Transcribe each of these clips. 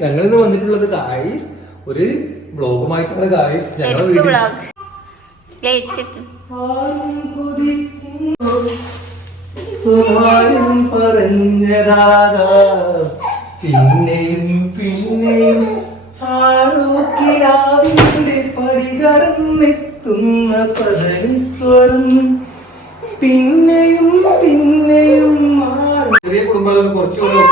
ഞങ്ങൾ ഇന്ന് വന്നിട്ടുള്ളത് ഗായ്സ് ഒരു ബ്ലോഗുമായിട്ടാണ് ഗായ്സ് ഞങ്ങളുടെ ഇട്ടു സുഹാരം പറഞ്ഞതാകാം. പിന്നെയും പിന്നെയും ആരോഗ്യാവിന്റെ പടികടന്നെത്തുന്ന പദനിസ്വരം പിന്നെയും പിന്നെയും. ചെറിയ കുടുംബം കുറച്ചുകൂടെ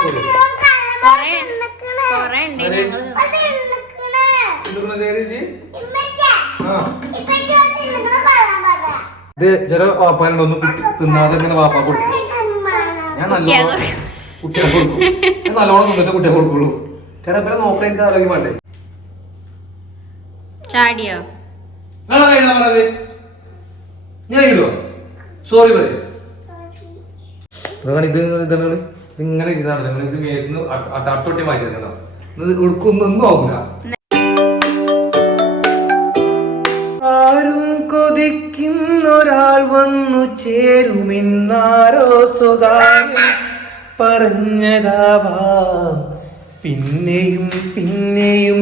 ഇത് ചില വാപ്പാരുണ്ടൊന്നും തിന്നാതെ ഇങ്ങനെ വാപ്പ കൊടുക്കും. ഞാൻ നല്ലോണം കൊടുക്കും. കുട്ടിയെ കൊടുക്കും. ഞാൻ നല്ലോണം തിന്നിട്ട് കുട്ടിയെ കൊടുക്കുള്ളൂ. കാരണം ഇവരെ നോക്കാൻ എനിക്ക് ആരോഗ്യം വേണ്ടേ? ചാടിയോ? ഞാൻ ഇടുവോ സോറി പറയും. ഇത് ഇതാണ് ഇങ്ങനെ ഇരുന്നാണ് നിങ്ങൾ ഇത് മേലിന്ന് അട്ടൊട്ടി ഉടുക്കൊന്നും ആവില്ല ആരും കൊതിക്കുന്നൊരാൾ വന്നു ചേരുമെന്നാരോ സ്വകാര്യം പറഞ്ഞതാവാം. പിന്നെയും പിന്നെയും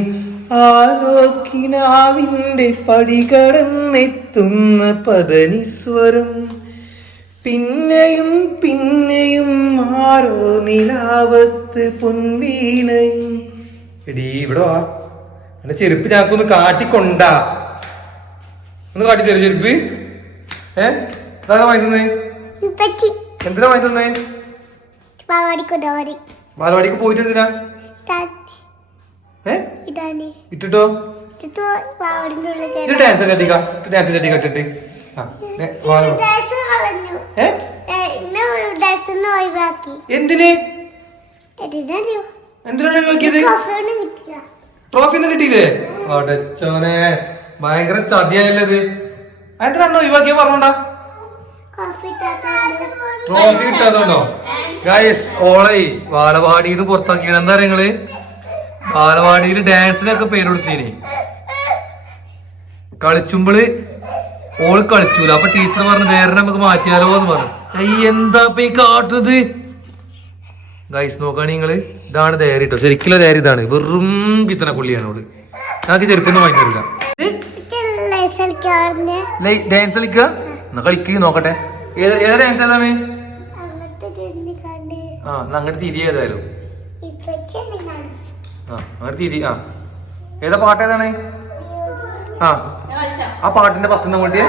ആലോക്കിനാവിന്റെ പടികടന്നെത്തുന്ന പദനിസ്വരം പിന്നെയും പിന്നെയും ആരോ നിലാവത്ത് പൊൻവീണയും എടീ ഇവിടെ വാ. എന്റെ ചെരുപ്പ് ഞങ്ങൾക്കൊന്ന് കാട്ടിക്കൊണ്ടാ. ഒന്ന് കാട്ടി തരും ചെരുപ്പ്? ഏ? ഇതാരാ വാങ്ങുന്നേ എന്തിനാ വാങ്ങുന്നേ ബാലവാടിക്ക് പോയിട്ട് ഇട്ടിട്ടോ? ഡാൻസ് കെട്ടിക്ക. ഡാൻസ് കെട്ടി കെട്ടിട്ട്. എന്തിന്? എന്തിനാ എന്തിനാണ് നോക്കിയത്? ട്രോഫി ഒന്നും കിട്ടിയില്ലേ? അടച്ചോനെ ഭയങ്കര ചതിയായല്ലോ ഇത്. എന്തിനാണ് ഇവാക്കിയ ഒഴിവാക്കിയ പറഞ്ഞോണ്ടാ? ട്രോഫി കിട്ടാതുണ്ടോ ഗൈസ് ഓളെ ബാലവാടിന്ന് പുറത്താക്കിയാണ് എന്താ നിങ്ങൾ? ബാലവാടിയിൽ ഡാൻസിനൊക്കെ പേര് കൊടുത്തീനി. കളിച്ചുമ്പൾ ഓൾ കളിച്ചൂല. അപ്പൊ ടീച്ചർ പറഞ്ഞു നേരെ നമുക്ക് മാറ്റിയാലോ എന്ന് പറഞ്ഞു. എന്താ ഇപ്പൊ ഈ കാട്ടുന്നത് ഗൈസ് നോക്കാണ് നിങ്ങൾ. ഇതാണ് ധൈര്യം കേട്ടോ ശരിക്കുള്ള ധൈര്യം ഇതാണ്. വെറും പിത്തന കൊള്ളിയാണ് ഓൾ. ഞങ്ങൾക്ക് ചെറുപ്പം വാങ്ങി തരില്ല ഡാൻസ് കളിക്കുക എന്നാ കളിക്കുക നോക്കട്ടെ. ഏത് ഡാൻസ് ഏതാണ്? ആ അങ്ങോട്ട് തിരി ഏതായാലും. ആ തിരി ആ. ഏതാ പാട്ട് ഏതാണ്? ആ. ആ പാട്ടിന്റെ ഫസ്റ്റ് എന്താ വേണ്ടിയേ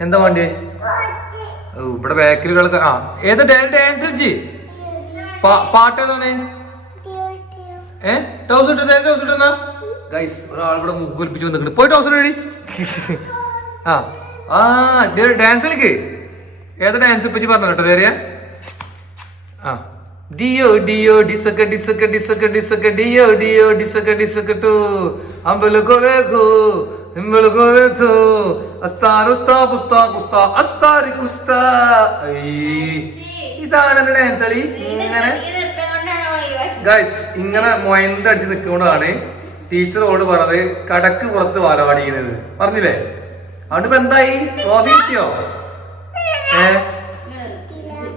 എന്താ വേണ്ടിയേ ഇവിടെ ബാക്കിൽ ആ. ഏതാ ഡാൻസ് കളിച്ച്? പാട്ട് ഏതാണ് ഏ? ടൗസ് ഇട്ടത് ടൗസ് ഇട്ടെന്നാ? ഗൈസ് ഒരാളിവിടെ കുലിപ്പിച്ച് വന്നിട്ടുണ്ട്. പോയി ടൗസ് റെഡി ആ. ആ ഡാൻസ് കളിക്ക്. ഏതാ ഡാൻസ് ഇപ്പച്ചി പറഞ്ഞു കേട്ടോ നേരെയാ ആ. ഡിയോ ഡിയോ ഡിസക്ക ഡിസക്ക ഡിസക്ക ഡിസക്ക ഡിയോ ഡിയോ ഡിസക്ക ഡിസക്ക ടു. അമ്പല കൊറേ ഗോ ഇമ്പല കൊറേ തോ അസ്താർ ഉസ്താ പുസ്താ പുസ്താ അസ്താരി കുസ്താ. ഇതാണ് എന്റെ ഡാൻസ് കളി? ഇങ്ങനെ. ഗൈസ് ഇങ്ങനെ മൊയന്ത അടിച്ച് നിൽക്കുന്നതാണ് ടീച്ചറോട് പറഞ്ഞത് കടക്ക് പുറത്ത് ചെയ്യുന്നത് പറഞ്ഞില്ലേ? അതുകൊണ്ട് ഇപ്പൊ എന്തായി? ട്രോഫി കിട്ടിയോ? ഏ?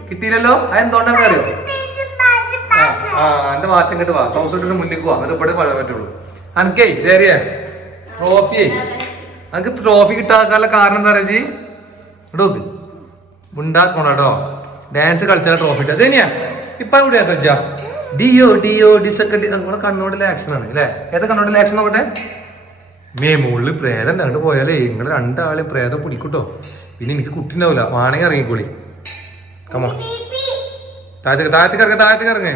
കിട്ടിയില്ലല്ലോ? അതെന്തുകൊണ്ടാണ് അറിയോ ആ എന്റെ വാശം ഇങ്ങോട്ട് വാ. ട്രൗസർ ഇട്ടിട്ട് മുന്നിൽ പോവാ എന്നിട്ട് ഇവിടെ പഴയ പറ്റുള്ളൂ. അനക്കേ ഇതേറിയേ ട്രോഫി അനക്ക് ട്രോഫി കിട്ടാക്കാനുള്ള കാരണം എന്താ പറയുക ഇടോ ഉണ്ടാക്കണം കേട്ടോ ഡാൻസ് കളിച്ചാൽ ട്രോഫി ഇട്ടത്. തന്നെയാ. ഇപ്പൊ ഇവിടെ സജ്ജ? ഡിയോ ഡിയോ ഡിസൊക്കെ നമ്മുടെ കണ്ണോടിലെ ആക്ഷൻ ആണ് അല്ലേ? ഏതാ കണ്ണോടിലെ ആക്ഷൻ നോക്കട്ടെ? മേ മുകളിൽ പ്രേതം കണ്ടു പോയാലേ നിങ്ങൾ രണ്ടാളും പ്രേതം പിടിക്കൂട്ടോ. പിന്നെ എനിക്ക് കുട്ടിണ്ടാവൂല. ഉണ്ടാവില്ല വാണെങ്കിൽ ഇറങ്ങിക്കോളി കമോ താഴത്തേക്ക് താഴത്തേക്ക് ഇറങ്ങ താഴത്തേക്ക് ഇറങ്ങേ.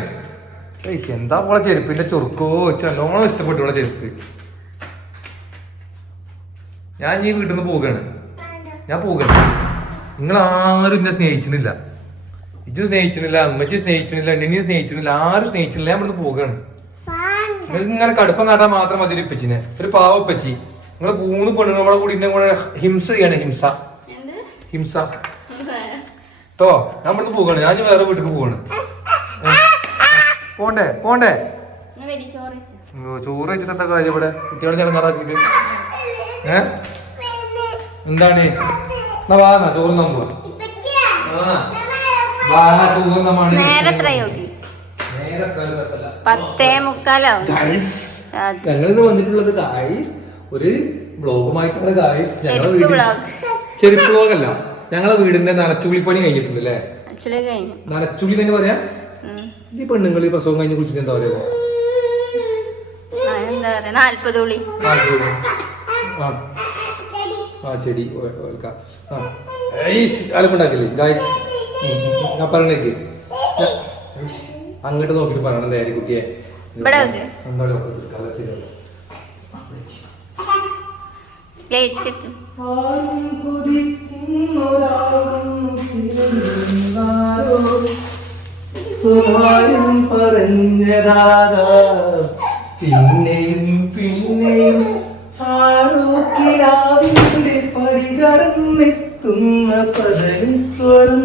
എന്താ പോലെ ചെരുപ്പിന്റെ ചുറുക്കോ? നല്ലോണം ഇഷ്ടപ്പെട്ടു ചെരുപ്പ്. ഞാൻ ഈ വീട്ടിൽ നിന്ന് പോവുകയാണ് ഞാൻ പോവുകയാണ് നിങ്ങൾ ആരും എന്നെ സ്നേഹിച്ചിട്ടില്ല. ഇജു സ്നേഹിച്ചിട്ടില്ല അമ്മച്ചി സ്നേഹിച്ചിട്ടില്ല നിന്നെ സ്നേഹിച്ചിട്ടില്ല ആരും സ്നേഹിച്ചിട്ടില്ല. ഞാൻ പോകാണ്. ഇങ്ങനെ കടുപ്പം കാട്ടാൻ മാത്രം മതി ഒരു ഇപ്പച്ചിനെ ഒരു പാവ ഇപ്പച്ചി നിങ്ങളെ മൂന്ന് പെണ്ണുങ്ങളെ നമ്മളെ കൂടി ഇന്നെ കൂടെ ഹിംസ ചെയ്യാണ് ഹിംസ. ഹിംസ. കേട്ടോ ഞാൻ പോകാണ്. ഞാൻ വേറെ വീട്ടിൽ പോവാണ്. പോണ്ടേ പോണ്ടേ. ചോറ് വെച്ചിട്ട് എന്താ കാര്യം ഇവിടെ? കുട്ടികളെ ചടങ്ങാറാക്കിട്ട് ഏ? എന്താണ്? എന്നാ വാ എന്നാ ചോറ് നമ്മ ആ. വാ ചോറ് നേരെ എത്ര യോഗി ഏ സമയം എത്രയായാലും കുഴപ്പമില്ല. പത്തേ മുക്കാലാവും ഞങ്ങളിന്ന് വന്നിട്ടുള്ളത് ഗായ്സ് ഒരു ബ്ലോഗുമായിട്ടാണ് ഗായ്സ് ഞങ്ങളെ ചെരുപ്പ് വീട്. ചെരുപ്പ് ബ്ലോഗ് അല്ല ഞങ്ങളെ വീടിന്റെ നനച്ചുള്ളിപ്പണി കഴിഞ്ഞിട്ടുണ്ട് അല്ലേ? നനച്ചുള്ളി തന്നെ പറയാ. ഈ പെണ്ണുങ്ങൾ ഈ പ്രസവം കഴിഞ്ഞ് കുളിച്ചിട്ട് എന്താ പറയാ? നാല്പത് ഉള്ളി. ആ. ചെടി അലമ്പുണ്ടാക്കില്ലേ? ഗായ്സ് ഞാൻ പറഞ്ഞേക്ക് അങ്ങോട്ട് നോക്കിട്ട് പറയണം നേരെ കുട്ടിയെ. പറഞ്ഞതാകാം പിന്നെയും പിന്നെയും ആരോഗ്യരാവിന്റെ പടികടന്നെത്തുന്ന പദനിസ്വരം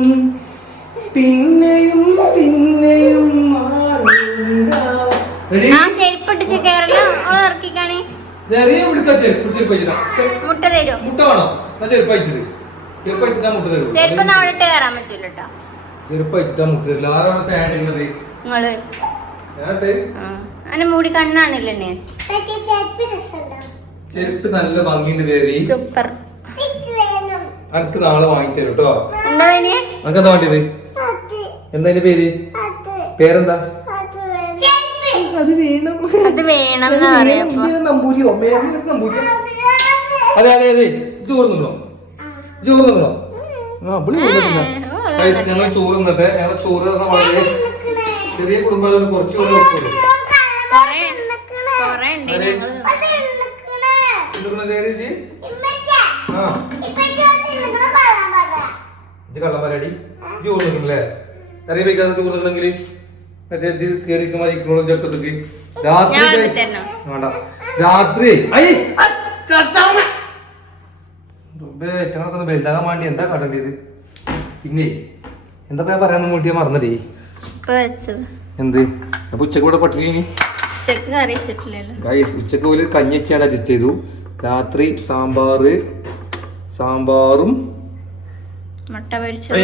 പിന്നെയും പിന്നെയും? ആ ചെരുപ്പിട്ട് കയറല്ലോ ഓൾ ഇറക്കിക്കാണി മുട്ട തരും? മുട്ട വേണോ? ചെരുപ്പ് അയച്ചത് ചെരുപ്പ് അയച്ചിട്ടാ മുട്ട തരൂ. ചെരുപ്പ് അവിടെ കയറാൻ പറ്റൂല കേട്ടോ ചെരുപ്പ് അയച്ചിട്ടാ മുട്ട തരില്ല ആരാണ് ഇടുന്നത്? നിങ്ങൾ അതിന്റെ മൂടി കണ്ണാണില്ലേ ചെരുപ്പ് നല്ല ഭംഗിയുണ്ട് ദേവി. സൂപ്പർ. എനിക്ക് നാളെ വാങ്ങിത്തരും കേട്ടോ എന്താ എനിക്ക് എന്താ അതിന്റെ പേര്? പേരെന്താ? അത് വേണം. അത് വേണം നമ്പൂരിയോ നമ്പൂരിയോ അതെ അതെ അതെ ചോറ് നിന്നോ ചോറ് നിന്നോ ഞങ്ങൾ ചോറ് നിന്നിട്ട് ഞങ്ങൾ ചോറ് വളരെ ചെറിയ കുടുംബം കുറച്ച് ചോറ് വെക്കുള്ളൂ. കള്ളം പരാടി ചോറ് നിൽക്കണല്ലേ കറി വൈകാതെ ചോറ് നിൽക്കണമെങ്കിൽ മറ്റേ ഇത് കയറിക്ക് ഒക്കെ രാത്രി? വേണ്ട. രാത്രി ഏറ്റവും വലുതാകാൻ വേണ്ടി എന്താ കാട്ടേണ്ടത്? പിന്നെ എന്താ ഞാൻ പറയാൻ കൂട്ടിയാ വെച്ചത്. എന്ത്? അപ്പൊ ഉച്ചയ്ക്ക് ഇവിടെ പട്ടിണി ഉച്ചയ്ക്ക് ഒരു കഞ്ഞി വെച്ചാണ് അഡ്ജസ്റ്റ് ചെയ്തു. രാത്രി സാമ്പാറ് സാമ്പാറും മുട്ട പൊരിച്ചതും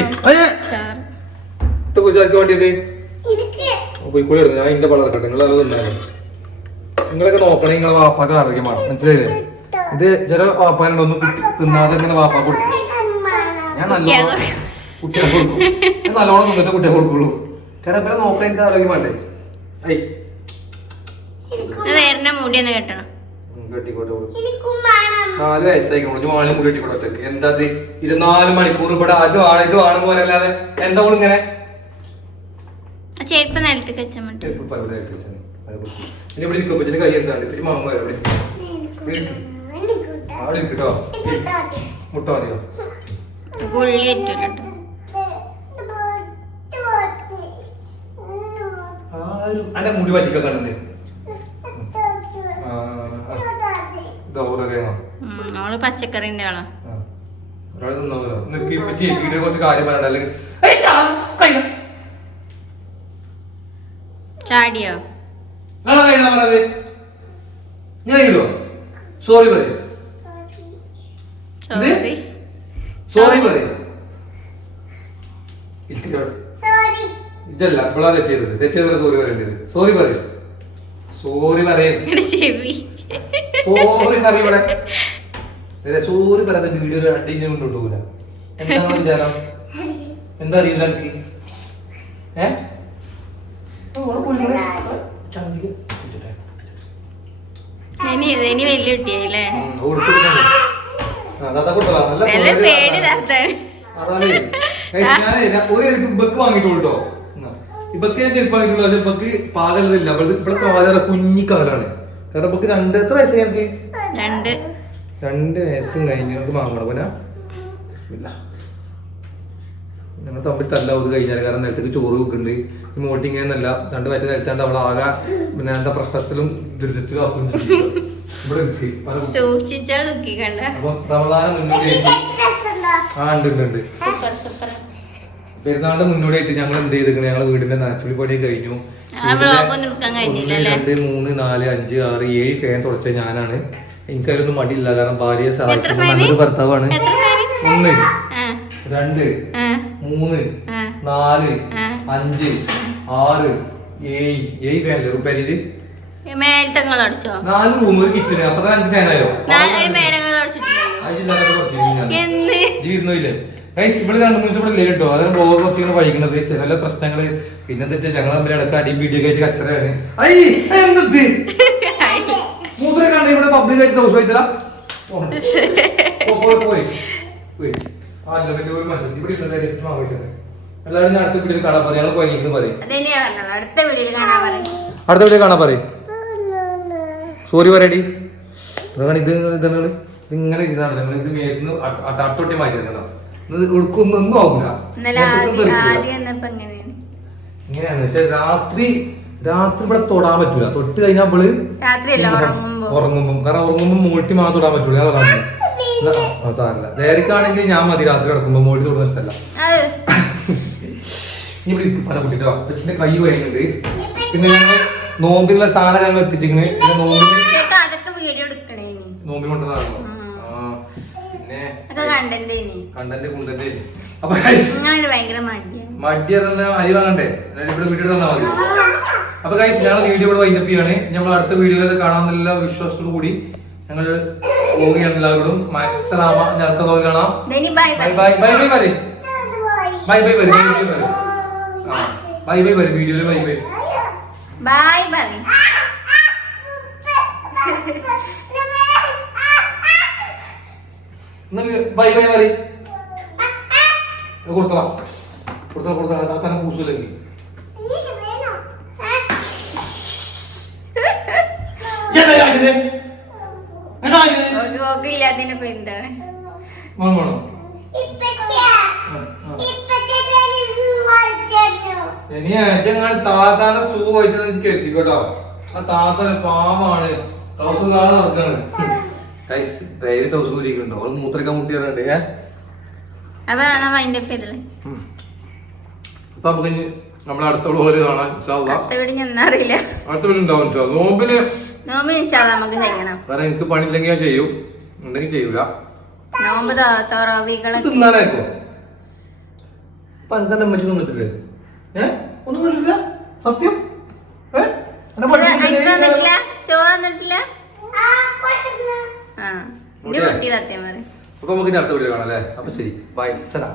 പൂജാർക്ക് വേണ്ടിയത് പോയിക്കോളി എടുത്തു ഞാൻ ഇന്റെ പളർക്കട്ടെ നിങ്ങൾ അത് തിന്നാലും. നിങ്ങളൊക്കെ നോക്കണേ നിങ്ങളെ വാപ്പാക്ക് ആരോഗ്യമാണ്. മനസ്സിലായില്ലേ? ഇത് ചില വാപ്പാനൊന്നും തിന്നാതെ ഇങ്ങനെ വാപ്പാ കൊടുക്കും ഞാൻ നല്ലോണം കുട്ടിയെ കൊടുക്കും. ഞാൻ നല്ലോണം തിന്നിട്ട് കുട്ടിയെ കൊടുക്കുള്ളൂ. കാരണം ഇവരെ നോക്കാൻ എനിക്ക് ആരോഗ്യമാണ്ടേ ഐ. ഒന്ന് കെട്ടണം. നാല് വയസ്സായിക്കോളൂ വാളി മുടി കെട്ടിക്കോട്ടെ എന്താ ഇരുന്നാൽ മണിക്കൂർ ഇവിടെ അത് ആണ് ഇത് ആണ് പോലെ അല്ലാതെ എന്താ ഇങ്ങനെ? ചെരുപ്പ് നിലത്ത് കച്ചമുണ്ട് അന്റെ മുടി പച്ചക്കറിന്റെ ആളാ ഒരാൾ ഇപ്പൊ ചേച്ചിയുടെ കുറച്ച് കാര്യം പറയണ്ട അല്ലെങ്കിൽ കൈ. ചാടിയോ? നിങ്ങളാ കഴിഞ്ഞാ പറഞ്ഞത്? ഞാൻ ഇടുവോ? സോറി പറയും. സോറി സോറി പറയും. ഇതല്ല ഇപ്പോഴാ തെറ്റ് ചെയ്തത് തെറ്റ് ചെയ്തത് സോറി പറയേണ്ടത് സോറി പറയും. സോറി പറയും സോറി പറയും ഇവിടെ. സോറി പറയാതെ വീഡിയോ അടിഞ്ഞു മുന്നോട്ട് എന്താണ് വിചാരം? എന്താ അറിയില്ല എനിക്ക് ഏ ഓ, അവിടെ പോയി ഇവിടെ. ചന്തിക. ഇനി വലിയ കുട്ടിയായില്ലേ. നല്ല പൊടി ഞാൻ ഒരു ബക്ക് വാങ്ങിയിട്ടുള്ളൂ കേട്ടോ ഇബക്ക് ഞാൻ ചെരുപ്പ് വാങ്ങിയിട്ടുള്ളൂ പക്ഷെ ഇബക്ക് പാകല്ലതില്ല. ഇവിടെ കാലറ കുഞ്ഞി കാലാണ്. കാരണം ഇബക്ക് രണ്ട് എത്ര വയസ്സ് എനിക്ക് രണ്ട്. രണ്ട് വയസ്സും കഴിഞ്ഞു നമുക്ക് വാങ്ങണം പിന്നെ ഇല്ല. നമ്മൾ തമ്മിൽ തല്ലാവത് കഴിഞ്ഞാൽ കാരണം നിലത്തേക്ക് ചോറ് വെക്കുന്നുണ്ട്. ഈ മോട്ടി ഇങ്ങനെ നല്ല രണ്ട് വയറ്റ് നിലത്താണ്ട് അവൾ ആകെ പിന്നെ എന്താ പ്രശ്നത്തിലും ദുരിതത്തിലും ആക്കും പെരുന്നാളിന്റെ മുന്നോടിയായിട്ട് ഞങ്ങൾ എന്ത് ചെയ്തിരിക്കണേ? ഞങ്ങൾ വീടിന്റെ നാച്ചുളി പണി കഴിഞ്ഞു. ഒന്ന് രണ്ട് മൂന്ന് നാല് അഞ്ച് ആറ് ഏഴ് ഫാൻ തുടച്ച ഞാനാണ്. എനിക്കതിലൊന്നും മടിയില്ല. കാരണം ഭാര്യയെ എത്ര സഹായിക്കുന്ന നല്ലൊരു ഭർത്താവാണ്. ഒന്ന്. രണ്ട് മൂന്ന് നാല് അഞ്ച് ആറ് ഏഴ്. ഏഴ് ഫാനല്ലേ റുപ്പേരിത് ഇത്? നാല് റൂം ഒരു കിച്ചണ് അപ്പൊ അഞ്ച് ഫാനായോ ഇരുന്നില്ലേ ഇവിടെ രണ്ട് മൂന്ന് ഇവിടെ ഇല്ലേ കേട്ടോ അതാണ് ബ്ലോഗ് കുറച്ച് ഇങ്ങനെ വൈകുന്നത്. ചില പ്രശ്നങ്ങൾ. പിന്നെ എന്താ വെച്ചാൽ ഞങ്ങൾ തമ്മിൽ ഇടയ്ക്ക് അടിയും വീഡിയോ ആയിട്ട് കച്ചറയാണ്. എന്തത് മൂന്നര കണ്ട ഇവിടെ പബ്ലിക് ആയിട്ട് ഹൗസ് വൈത്തല? പോയി. പോയി. ആ ഒരു ഇവിടെ എല്ലാവരും അടുത്ത വീട്ടിൽ കാണാൻ പറയും. ഞങ്ങൾ പോയിരിക്കുന്നു പറയും. അതന്നെയാ പറഞ്ഞത്. അടുത്ത വീഡിയോയിൽ കാണാൻ പറയും. അടുത്ത വീഡിയോ കാണാൻ പറയും. സോറി പറയടി. ഇത് ഇതാണ് ഇങ്ങനെ ഇതാണ് നിങ്ങൾ ഇത് മേലിന്ന് അട്ടൊട്ടി മാറ്റി തരണം ഒടുക്കൊന്നും ഒന്നും ആവില്ല ഇങ്ങനെയാണ്. പക്ഷെ രാത്രി രാത്രി ഇവിടെ തൊടാൻ പറ്റൂല. തൊട്ട് കഴിഞ്ഞാൽ നമ്മൾ കാരണം ഉറങ്ങുമ്പോ മൂട്ടി മാത്രം തൊടാൻ പറ്റൂല. ഞാൻ തൊടാൻ പറ്റില്ല. ഡയറിക്കാണെങ്കിൽ ഞാൻ മതി. രാത്രി കിടക്കുമ്പോ മോട്ടി തൊടുന്ന ഇഷ്ടമല്ല ഇനി ഇവിടെ പല കുട്ടിട്ടോ അച്ഛന്റെ കൈ വരുന്നുണ്ട് പിന്നെ ഞങ്ങൾ നോമ്പിനുള്ള സാധനം ഞങ്ങൾ എത്തിച്ചിങ്ങനെ നോമ്പിന് കണ്ടന്റ് കുണ്ടന്റ് അപ്പൊ മടി അരി വാങ്ങണ്ടേ? ഇവിടെ വീഡിയോ തന്നാ മതി. അപ്പൊ ഗൈസ് ഞങ്ങൾ വീഡിയോ ഇവിടെ വൈൻഡപ്പ് ചെയ്യാണ്. നമ്മൾ അടുത്ത വീഡിയോയിൽ കാണാമെന്നുള്ള വിശ്വാസത്തോടു കൂടി ഞങ്ങൾ പോവുകയാണ് എല്ലാവരോടും മത്സരാമ ഞാൻ അടുത്ത തോൽ കാണാം. Bye bye bye. Bye bye bye വരെ. ബൈ ബൈ വരെ ബൈ ബൈ വരെ. ബൈ ബൈ വരെ വീഡിയോയിൽ bye bye. Bye bye. Bye bye വരെ. കൊടുത്തോ കൊടുത്തോ കൊടുത്തോ താത്താനെ പൂസില്ലെങ്കിൽ വാങ്ങണോ ഇനി ഏറ്റവും താത്താനെ സൂ കഴിച്ചത് എനിക്ക് എത്തിക്കോട്ടോ ആ താത്ത പാവാണ്. ടൗസ് താഴെ നടക്കാണ്. ഗൈസ് ധൈര്യം ട്രൗസർ ഇരിക്കുന്നുണ്ടോ അവൾ മൂത്രക്കാൻ മുട്ടി പറഞ്ഞിട്ട് ഏ? അപ്പൊ നമുക്ക് നമ്മളെ അടുത്ത വ്ളോഗിൽ കാണാം ഇൻഷാ അള്ളാ. അടുത്ത വീട് അറിയില്ല. അടുത്ത വീട് ഉണ്ടാവും. നോമ്പിന് നമുക്ക് ചെയ്യണം കാരണം എനിക്ക് പണിയില്ലെങ്കിൽ ഞാൻ ചെയ്യും. ഉണ്ടെങ്കിൽ ചെയ്യൂല. നോമ്പ് പഞ്ചാര അമ്മച്ചി തന്നിട്ടില്ലേ? ഏ? ഒന്നും തന്നിട്ടില്ല? സത്യം? ഏ? എന്നെ പഠിപ്പിച്ചിട്ടില്ലേ? തന്നിട്ടില്ല ചോറ് തന്നിട്ടില്ല ആ എന്റെ കുട്ടി സത്യം പറയും. അപ്പൊ നമുക്ക് അടുത്ത വീഡിയോ കാണാം അല്ലേ? അപ്പൊ ശരി. ബൈ സലാം